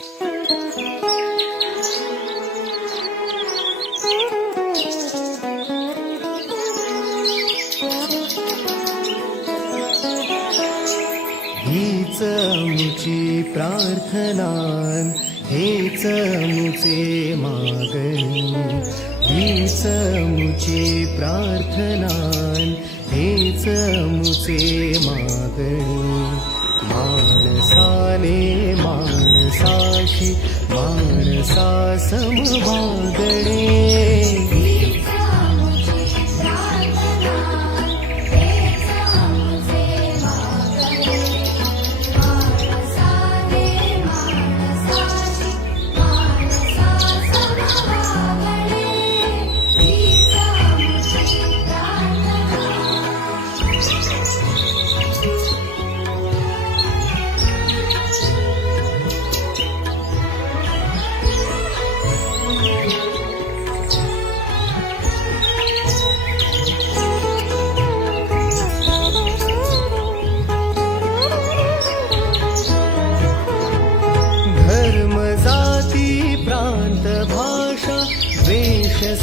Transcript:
हीच आमची प्रार्थना, हेच आमचे मागणी. हीच आमची प्रार्थना, हेच आमचे मागणी. माणसाने माणसाशी माणसा समभागणे. धर्म जाती प्रांत भाषा द्वेष